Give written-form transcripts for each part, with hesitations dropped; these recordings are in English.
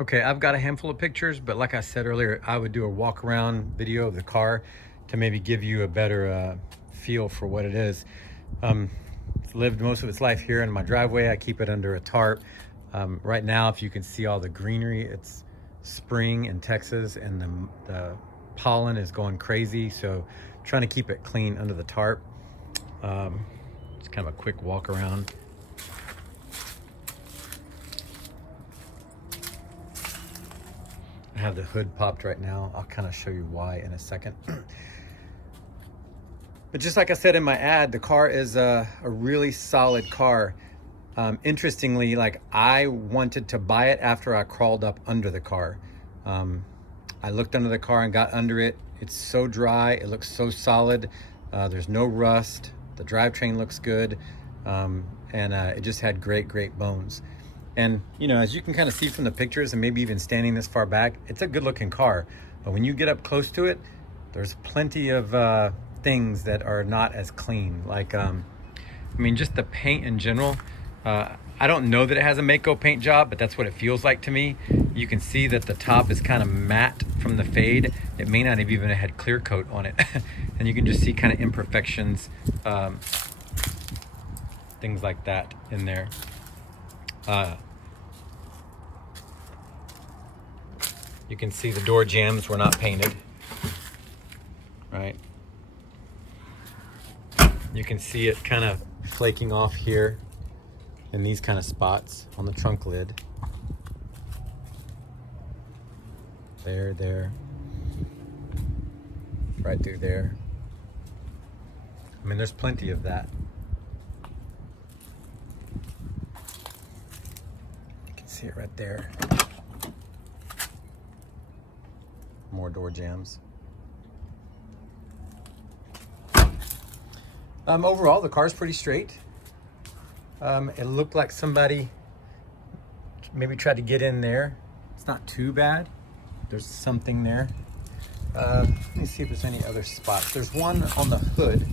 Okay, I've got a handful of pictures, but like I said earlier, I would do a walk around video of the car to maybe give you a better feel for what it is. It's lived most of its life here in my driveway. I keep it under a tarp. Right now, if you can see all the greenery, it's spring in Texas and the pollen is going crazy. So trying to keep it clean under the tarp. It's kind of a quick walk around. I have the hood popped right now. I'll kind of show you why in a second. But just like I said in my ad, the car is a really solid car. Interestingly, like I wanted to buy it after I crawled up under the car. I looked under the car and got under it. It's so dry, it looks so solid. There's no rust. The drivetrain looks good. And it just had great bones. And you know, as you can kind of see from the pictures and maybe even standing this far back, it's a good looking car. But when you get up close to it, there's plenty of things that are not as clean. Like, I mean, just the paint in general. I don't know that it has a Mako paint job, but that's what it feels like to me. You can see that the top is kind of matte from the fade. It may not have even had clear coat on it. And you can just see kind of imperfections, things like that in there. You can see the door jambs were not painted, right? You can see it kind of flaking off here in these kind of spots on the trunk lid. There, right through there. I mean, there's plenty of that. You can see it right there. More door jams. Overall, the car's pretty straight. It looked like somebody maybe tried to get in there. It's not too bad. There's something there. Let me see if there's any other spots. There's one on the hood.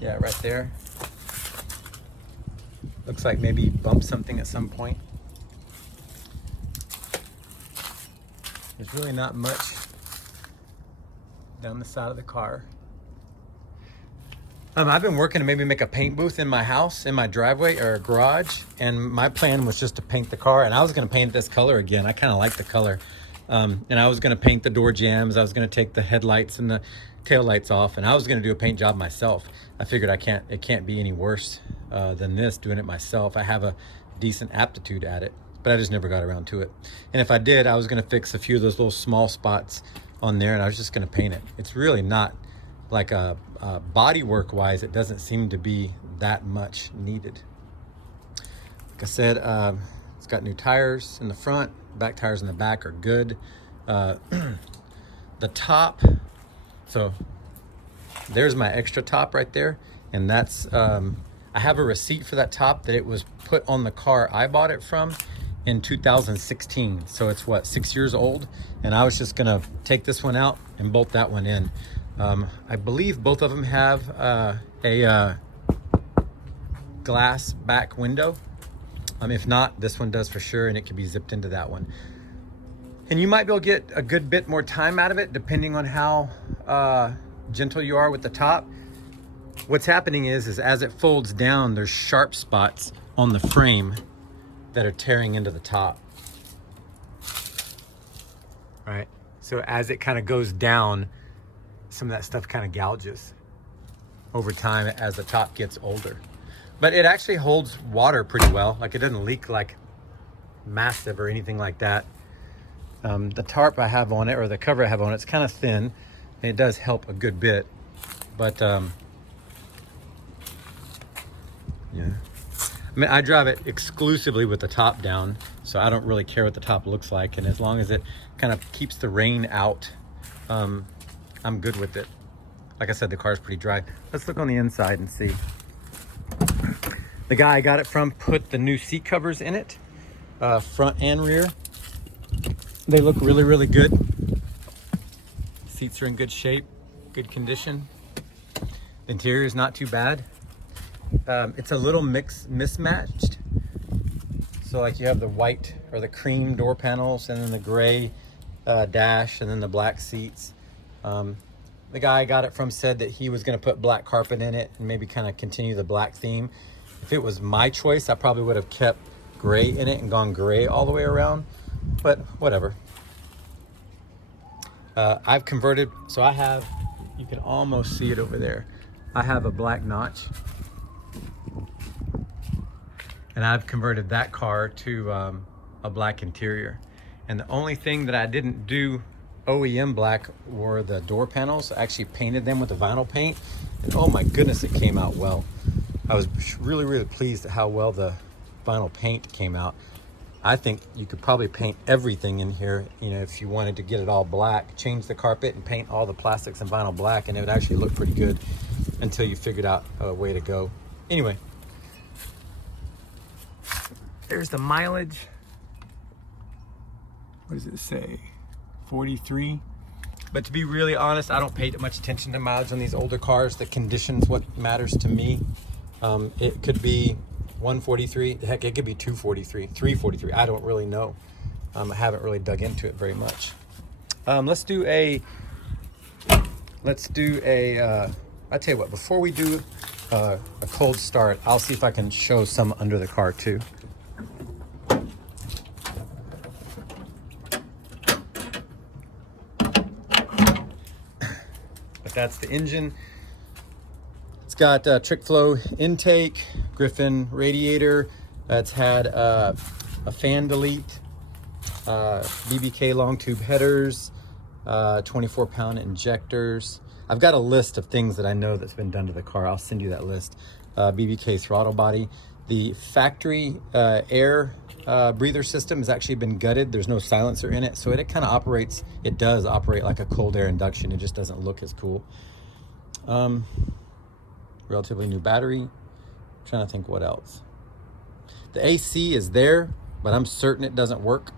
Yeah, right there. Looks like maybe you bumped something at some point. There's really not much down the side of the car. I've been working to maybe make a paint booth in my house, in my driveway or garage, and my plan was just to paint the car, and I was going to paint it this color again. I kind of like the color. And I was going to paint the door jambs. I was going to take the headlights and the tail lights off, and I was going to do a paint job myself. I figured it can't be any worse than this doing it myself. I have a decent aptitude at it, but I just never got around to it. And if I did, I was going to fix a few of those little small spots on there, and I was just going to paint it. It's really not like body work wise, it doesn't seem to be that much needed. Like I said, it's got new tires in the front, back tires in the back are good. The top, so there's my extra top right there, and that's I have a receipt for that top that it was put on the car I bought it from in 2016. So it's what, 6 years old, and I was just gonna take this one out and bolt that one in. I believe both of them have a glass back window. If not, this one does for sure, and it can be zipped into that one. And you might be able to get a good bit more time out of it depending on how gentle you are with the top. What's happening is as it folds down, there's sharp spots on the frame that are tearing into the top. Right? So as it kind of goes down, some of that stuff kind of gouges over time as the top gets older. But it actually holds water pretty well. Like, it doesn't leak like massive or anything like that. The tarp I have on it, or the cover I have on it, it's kind of thin, and it does help a good bit. But yeah, I mean, I drive it exclusively with the top down, so I don't really care what the top looks like. And as long as it kind of keeps the rain out, I'm good with it. Like I said, the car's pretty dry. Let's look on the inside and see. The guy I got it from put the new seat covers in it, front and rear. They look really good. Seats are in good shape, good condition. The interior is not too bad. It's a little mismatched. So like you have the white or the cream door panels, and then the gray dash, and then the black seats. The guy I got it from said that he was going to put black carpet in it and maybe kind of continue the black theme. If it was my choice, I probably would have kept gray in it and gone gray all the way around, but whatever. I've converted, so I have, you can almost see it over there. I have a black notch, and I've converted that car to a black interior. And the only thing that I didn't do OEM black were the door panels. I actually painted them with the vinyl paint, and oh my goodness, it came out well. I was really pleased at how well the vinyl paint came out. I think you could probably paint everything in here, you know, if you wanted to get it all black, change the carpet and paint all the plastics and vinyl black, and it would actually look pretty good until you figured out a way to go. Anyway, there's the mileage. What does it say? 43. But to be really honest, I don't pay that much attention to mileage on these older cars. The condition's what matters to me. It could be 143, heck, it could be 243, 343. I don't really know. I haven't really dug into it very much. Let's do a, I tell you what, before we do a cold start, I'll see if I can show some under the car too. But that's the engine. It's got trick flow intake, Griffin radiator. It's had a fan delete, BBK long tube headers, 24-pound injectors. I've got a list of things that I know that's been done to the car. I'll send you that list. BBK throttle body. The factory air breather system has actually been gutted. There's no silencer in it, so it kind of operates, it does operate like a cold air induction. It just doesn't look as cool. Relatively new battery. I'm trying to think what else. The AC is there, but I'm certain it doesn't work.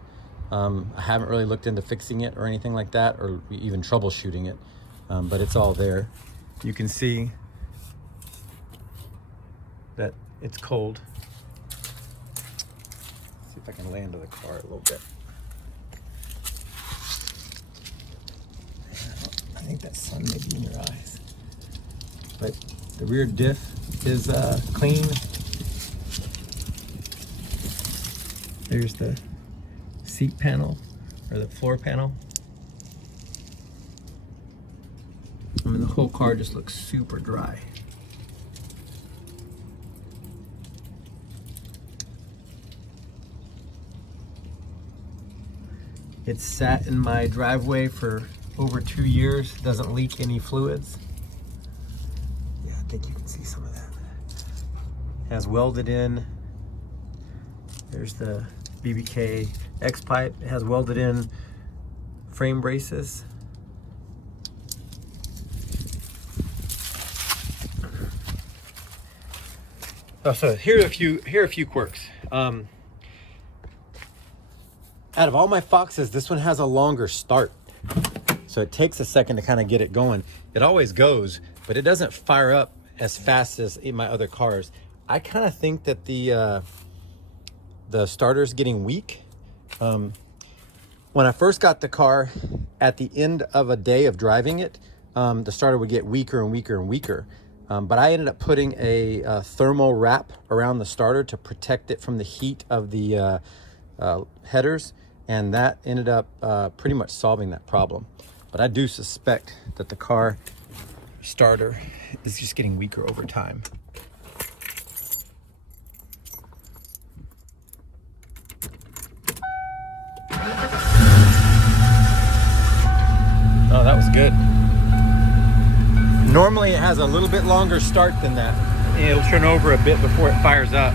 I haven't really looked into fixing it or anything like that, or even troubleshooting it, but it's all there. You can see that it's cold. See if I can land to the car a little bit. I think that sun may be in your eyes. But the rear diff is clean. There's the seat panel, or the floor panel. I mean, the whole car just looks super dry. It's sat in my driveway for over 2 years, doesn't leak any fluids. Yeah, I think you can see some of that. Has welded in, there's the BBK X-pipe. It has welded in frame braces. Oh, so here are a few quirks. Out of all my Foxes, this one has a longer start. So it takes a second to kind of get it going. It always goes, but it doesn't fire up as fast as in my other cars. I kind of think that the starter's getting weak. When I first got the car, at the end of a day of driving it, the starter would get weaker and weaker and weaker. But I ended up putting a thermal wrap around the starter to protect it from the heat of the headers, and that ended up pretty much solving that problem. But I do suspect that the car starter is just getting weaker over time. Oh, that was good. Normally it has a little bit longer start than that. It'll turn over a bit before it fires up.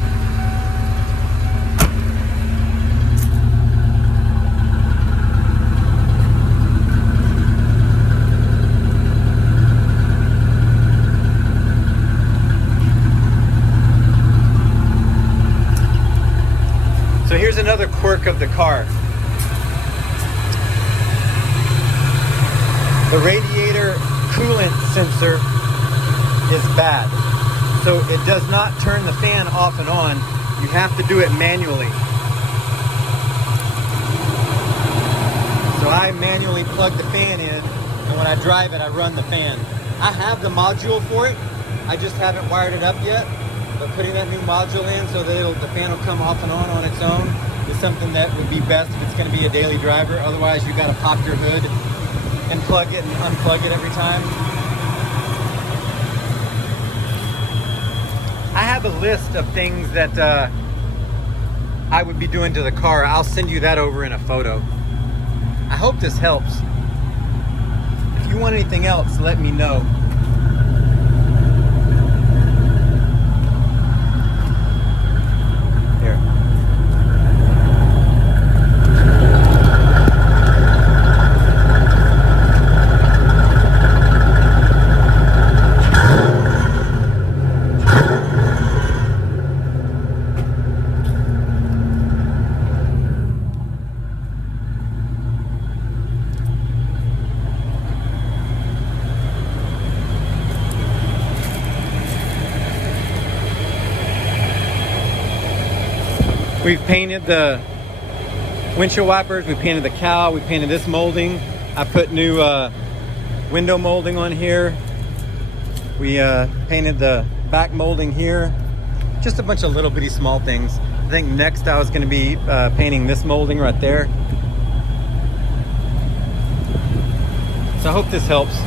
So here's another quirk of the car. The radiator coolant sensor is bad. So it does not turn the fan off and on. You have to do it manually. plug the fan in, and when I drive it, I run the fan. I have the module for it. I just haven't wired it up yet. But putting that new module in so that the fan will come off and on its own is something that would be best if it's going to be a daily driver. Otherwise, you got to pop your hood and plug it and unplug it every time. I have a list of things that I would be doing to the car. I'll send you that over in a photo. I hope this helps. If you want anything else, let me know. Here. We've painted the windshield wipers, we painted the cowl, we painted this molding. I put new window molding on here. We painted the back molding here. Just a bunch of little bitty small things. I think next I was gonna be painting this molding right there. So I hope this helps.